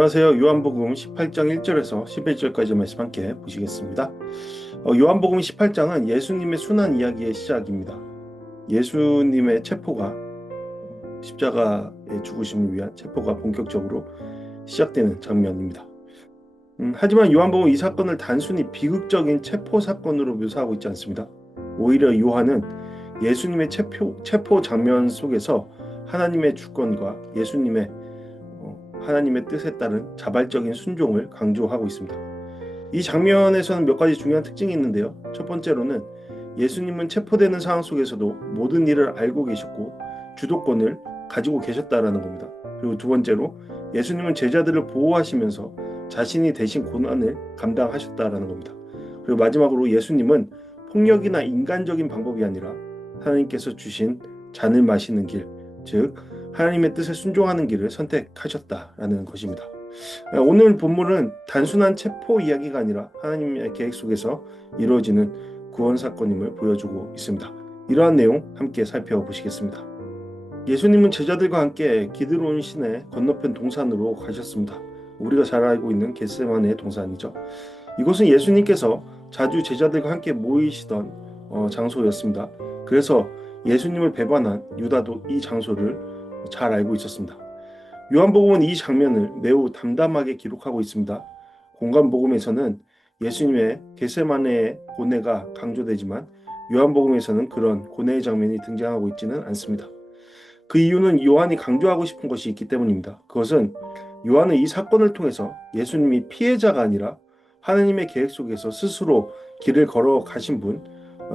안녕하세요. 요한복음 18장 1절에서 11절까지 말씀 함께 보시겠습니다. 요한복음 18장은 예수님의 순환 이야기의 시작입니다. 예수님의 체포가 십자가의 죽으심을 위한 체포가 본격적으로 시작되는 장면입니다. 하지만 요한복음 이 사건을 단순히 비극적인 체포 사건으로 묘사하고 있지 않습니다. 오히려 요한은 예수님의 체포 장면 속에서 하나님의 주권과 예수님의 하나님의 뜻에 따른 자발적인 순종을 강조하고 있습니다. 이 장면에서는 몇 가지 중요한 특징이 있는데요. 첫 번째로는 예수님은 체포되는 상황 속에서도 모든 일을 알고 계셨고 주도권을 가지고 계셨다라는 겁니다. 그리고 두 번째로 예수님은 제자들을 보호하시면서 자신이 대신 고난을 감당하셨다라는 겁니다. 그리고 마지막으로 예수님은 폭력이나 인간적인 방법이 아니라 하나님께서 주신 잔을 마시는 길, 즉 하나님의 뜻에 순종하는 길을 선택하셨다라는 것입니다. 오늘 본문은 단순한 체포 이야기가 아니라 하나님의 계획 속에서 이루어지는 구원 사건임을 보여주고 있습니다. 이러한 내용 함께 살펴보시겠습니다. 예수님은 제자들과 함께 기드론 시내 건너편 동산으로 가셨습니다. 우리가 잘 알고 있는 겟세마네 동산이죠. 이곳은 예수님께서 자주 제자들과 함께 모이시던 장소였습니다. 그래서 예수님을 배반한 유다도 이 장소를 잘 알고 있었습니다. 요한복음은 이 장면을 매우 담담하게 기록하고 있습니다. 공간복음에서는 예수님의 겟세마네의 고뇌가 강조되지만 요한복음에서는 그런 고뇌의 장면이 등장하고 있지는 않습니다. 그 이유는 요한이 강조하고 싶은 것이 있기 때문입니다. 그것은 요한은 이 사건을 통해서 예수님이 피해자가 아니라 하나님의 계획 속에서 스스로 길을 걸어 가신 분,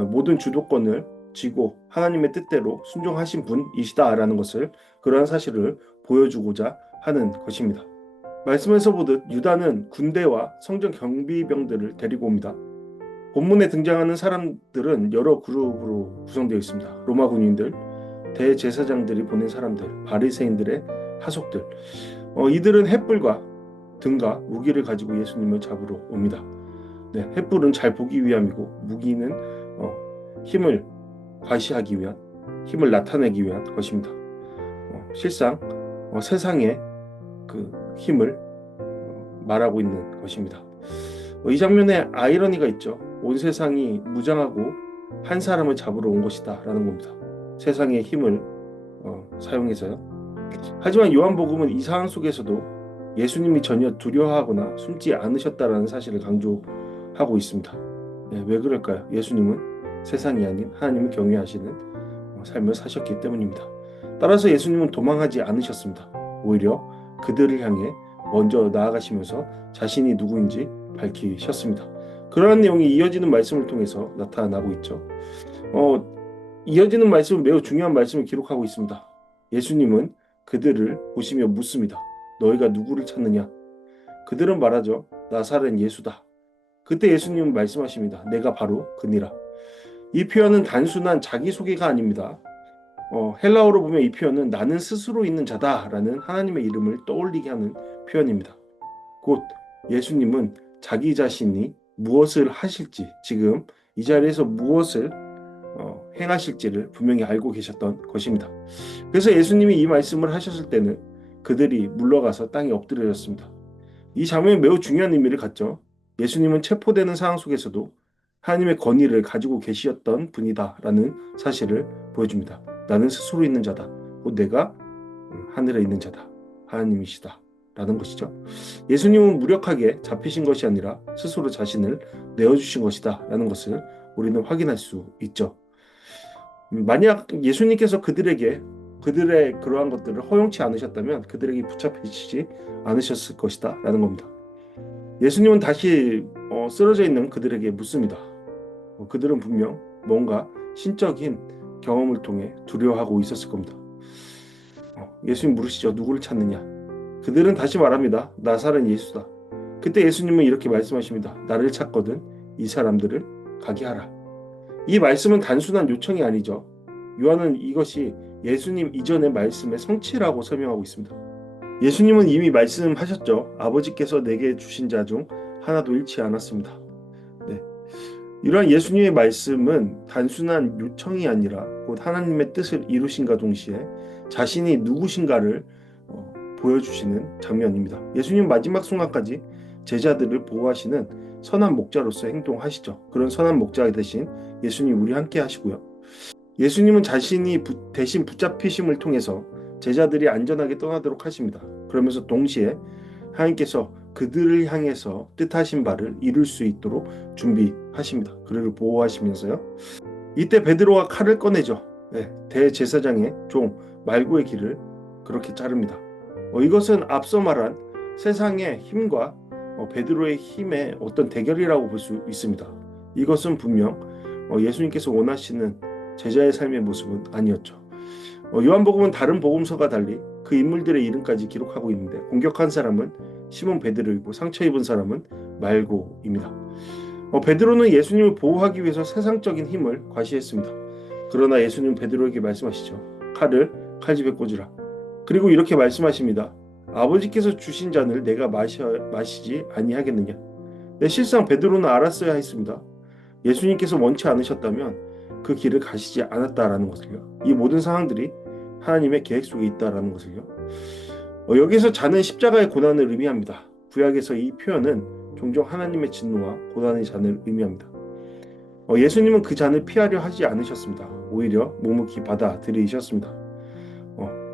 모든 주도권을 쥐고 하나님의 뜻대로 순종하신 분이시다라는 것을, 그러한 사실을 보여주고자 하는 것입니다. 말씀에서 보듯 유다는 군대와 성전 경비병들을 데리고 옵니다. 본문에 등장하는 사람들은 여러 그룹으로 구성되어 있습니다. 로마 군인들, 대제사장들이 보낸 사람들, 바리새인들의 하속들. 이들은 횃불과 등과 무기를 가지고 예수님을 잡으러 옵니다. 네, 횃불은 잘 보기 위함이고 무기는 힘을 과시하기 위한, 힘을 나타내기 위한 것입니다. 실상 세상의 그 힘을 말하고 있는 것입니다. 이 장면에 아이러니가 있죠. 온 세상이 무장하고 한 사람을 잡으러 온 것이다 라는 겁니다. 세상의 힘을 사용해서요. 하지만 요한복음은 이 상황 속에서도 예수님이 전혀 두려워하거나 숨지 않으셨다라는 사실을 강조하고 있습니다. 네, 왜 그럴까요? 예수님은 세상이 아닌 하나님을 경외하시는 삶을 사셨기 때문입니다. 따라서 예수님은 도망하지 않으셨습니다. 오히려 그들을 향해 먼저 나아가시면서 자신이 누구인지 밝히셨습니다. 그러한 내용이 이어지는 말씀을 통해서 나타나고 있죠. 이어지는 말씀은 매우 중요한 말씀을 기록하고 있습니다. 예수님은 그들을 보시며 묻습니다. 너희가 누구를 찾느냐? 그들은 말하죠. 나사렛 예수다. 그때 예수님은 말씀하십니다. 내가 바로 그니라. 이 표현은 단순한 자기소개가 아닙니다. 헬라어로 보면 이 표현은 나는 스스로 있는 자다라는 하나님의 이름을 떠올리게 하는 표현입니다. 곧 예수님은 자기 자신이 무엇을 하실지, 지금 이 자리에서 무엇을 행하실지를 분명히 알고 계셨던 것입니다. 그래서 예수님이 이 말씀을 하셨을 때는 그들이 물러가서 땅에 엎드려졌습니다. 이 장면이 매우 중요한 의미를 갖죠. 예수님은 체포되는 상황 속에서도 하나님의 권위를 가지고 계셨던 분이다라는 사실을 보여줍니다. 나는 스스로 있는 자다. 곧 내가 하늘에 있는 자다. 하나님이시다. 라는 것이죠. 예수님은 무력하게 잡히신 것이 아니라 스스로 자신을 내어주신 것이다. 라는 것을 우리는 확인할 수 있죠. 만약 예수님께서 그들의 그러한 것들을 허용치 않으셨다면 그들에게 붙잡히지 않으셨을 것이다. 라는 겁니다. 예수님은 다시 쓰러져 있는 그들에게 묻습니다. 그들은 분명 뭔가 신적인 경험을 통해 두려워하고 있었을 겁니다. 예수님 물으시죠. 누구를 찾느냐? 그들은 다시 말합니다. 나사렛 예수다. 그때 예수님은 이렇게 말씀하십니다. 나를 찾거든 이 사람들을 가게 하라. 이 말씀은 단순한 요청이 아니죠. 요한은 이것이 예수님 이전의 말씀의 성취라고 설명하고 있습니다. 예수님은 이미 말씀하셨죠. 아버지께서 내게 주신 자 중 하나도 잃지 않았습니다. 네. 이러한 예수님의 말씀은 단순한 요청이 아니라 곧 하나님의 뜻을 이루신과 동시에 자신이 누구신가를 보여주시는 장면입니다. 예수님 마지막 순간까지 제자들을 보호하시는 선한 목자로서 행동하시죠. 그런 선한 목자 대신 예수님 우리 함께 하시고요. 예수님은 자신이 대신 붙잡히심을 통해서 제자들이 안전하게 떠나도록 하십니다. 그러면서 동시에 하나님께서 그들을 향해서 뜻하신 바를 이룰 수 있도록 준비하십니다. 그들을 보호하시면서요. 이때 베드로가 칼을 꺼내죠. 대제사장의 종 말고의 길을 그렇게 자릅니다. 이것은 앞서 말한 세상의 힘과 베드로의 힘의 어떤 대결이라고 볼 수 있습니다. 이것은 분명 예수님께서 원하시는 제자의 삶의 모습은 아니었죠. 요한복음은 다른 복음서와 달리 그 인물들의 이름까지 기록하고 있는데 공격한 사람은 시몬 베드로이고 상처 입은 사람은 말고입니다. 베드로는 예수님을 보호하기 위해서 세상적인 힘을 과시했습니다. 그러나 예수님은 베드로에게 말씀하시죠. 칼을 칼집에 꽂으라. 그리고 이렇게 말씀하십니다. 아버지께서 주신 잔을 내가 마시지 아니하겠느냐. 실상 베드로는 알았어야 했습니다. 예수님께서 원치 않으셨다면 그 길을 가시지 않았다라는 것을요. 이 모든 상황들이 하나님의 계획 속에 있다라는 것을요. 여기서 잔은 십자가의 고난을 의미합니다. 구약에서 이 표현은 종종 하나님의 진노와 고난의 잔을 의미합니다. 예수님은 그 잔을 피하려 하지 않으셨습니다. 오히려 묵묵히 받아들이셨습니다.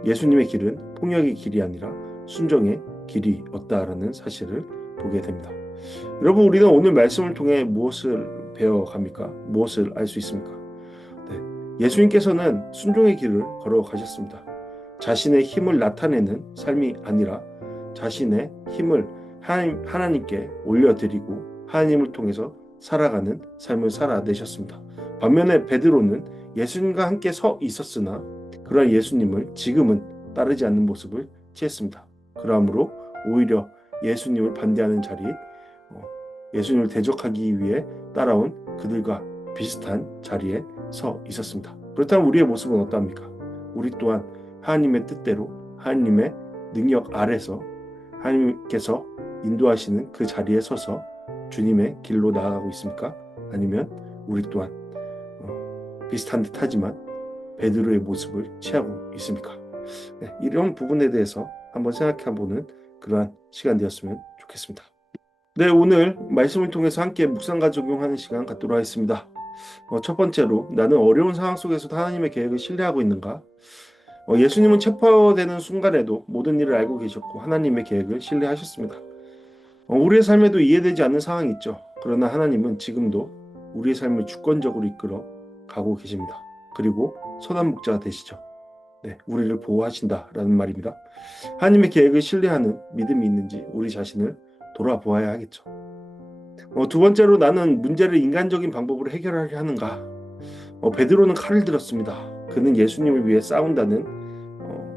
예수님의 길은 폭력의 길이 아니라 순종의 길이었다라는 사실을 보게 됩니다. 여러분, 우리는 오늘 말씀을 통해 무엇을 배워갑니까? 무엇을 알 수 있습니까? 예수님께서는 순종의 길을 걸어가셨습니다. 자신의 힘을 나타내는 삶이 아니라 자신의 힘을 하나님께 올려드리고 하나님을 통해서 살아가는 삶을 살아내셨습니다. 반면에 베드로는 예수님과 함께 서 있었으나 그러한 예수님을 지금은 따르지 않는 모습을 취했습니다. 그러므로 오히려 예수님을 반대하는 자리, 예수님을 대적하기 위해 따라온 그들과 비슷한 자리에 서 있었습니다. 그렇다면 우리의 모습은 어떠합니까? 우리 또한 하나님의 뜻대로 하나님의 능력 아래서 하나님께서 인도하시는 그 자리에 서서 주님의 길로 나아가고 있습니까? 아니면 우리 또한 비슷한 듯 하지만 베드로의 모습을 취하고 있습니까? 이런 부분에 대해서 한번 생각해보는 그러한 시간 되었으면 좋겠습니다. 오늘 말씀을 통해서 함께 묵상과 적용하는 시간 갖도록 하겠습니다. 첫 번째로 나는 어려운 상황 속에서도 하나님의 계획을 신뢰하고 있는가? 예수님은 체포되는 순간에도 모든 일을 알고 계셨고 하나님의 계획을 신뢰하셨습니다. 우리의 삶에도 이해되지 않는 상황이 있죠. 그러나 하나님은 지금도 우리의 삶을 주권적으로 이끌어 가고 계십니다. 그리고 선한 목자가 되시죠. 우리를 보호하신다라는 말입니다. 하나님의 계획을 신뢰하는 믿음이 있는지 우리 자신을 돌아보아야 하겠죠. 두 번째로 나는 문제를 인간적인 방법으로 해결하려 하는가? 베드로는 칼을 들었습니다. 그는 예수님을 위해 싸운다는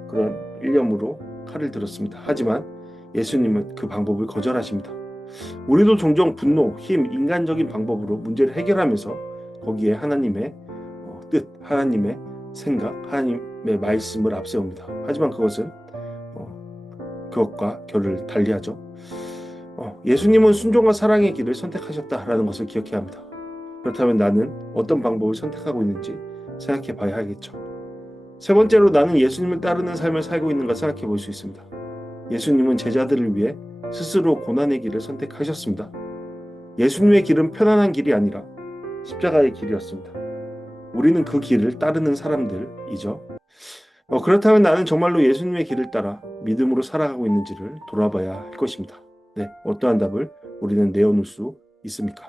그런 일념으로 칼을 들었습니다. 하지만 예수님은 그 방법을 거절하십니다. 우리도 종종 분노, 힘, 인간적인 방법으로 문제를 해결하면서 거기에 하나님의 뜻, 하나님의 생각, 하나님의 말씀을 앞세웁니다. 하지만 그것은 그것과 결을 달리하죠. 예수님은 순종과 사랑의 길을 선택하셨다라는 것을 기억해야 합니다. 그렇다면 나는 어떤 방법을 선택하고 있는지 생각해 봐야 하겠죠. 세 번째로 나는 예수님을 따르는 삶을 살고 있는가 생각해 볼 수 있습니다. 예수님은 제자들을 위해 스스로 고난의 길을 선택하셨습니다. 예수님의 길은 편안한 길이 아니라 십자가의 길이었습니다. 우리는 그 길을 따르는 사람들이죠. 그렇다면 나는 정말로 예수님의 길을 따라 믿음으로 살아가고 있는지를 돌아봐야 할 것입니다. 어떠한 답을 우리는 내어놓을 수 있습니까?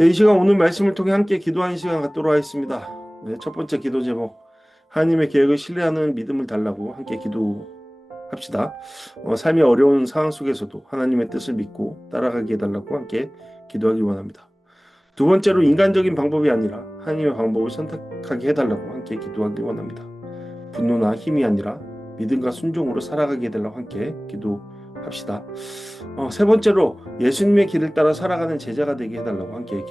이 시간 오늘 말씀을 통해 함께 기도하는 시간 갖도록 하겠습니다. 첫 번째 기도 제목, 하나님의 계획을 신뢰하는 믿음을 달라고 함께 기도합시다. 삶이 어려운 상황 속에서도 하나님의 뜻을 믿고 따라가게 해달라고 함께 기도하기 원합니다. 두 번째로 인간적인 방법이 아니라 하나님의 방법을 선택하게 해달라고 함께 기도하기 원합니다. 분노나 힘이 아니라 믿음과 순종으로 살아가게 해달라고 함께 기도합시다. 세 번째로 예수님의 길을 따라 살아가는 제자가 되게 해달라고 함께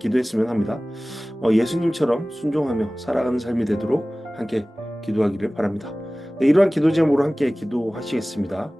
기도했으면 합니다. 예수님처럼 순종하며 살아가는 삶이 되도록 함께 기도하기를 바랍니다. 이러한 기도 제목으로 함께 기도하시겠습니다.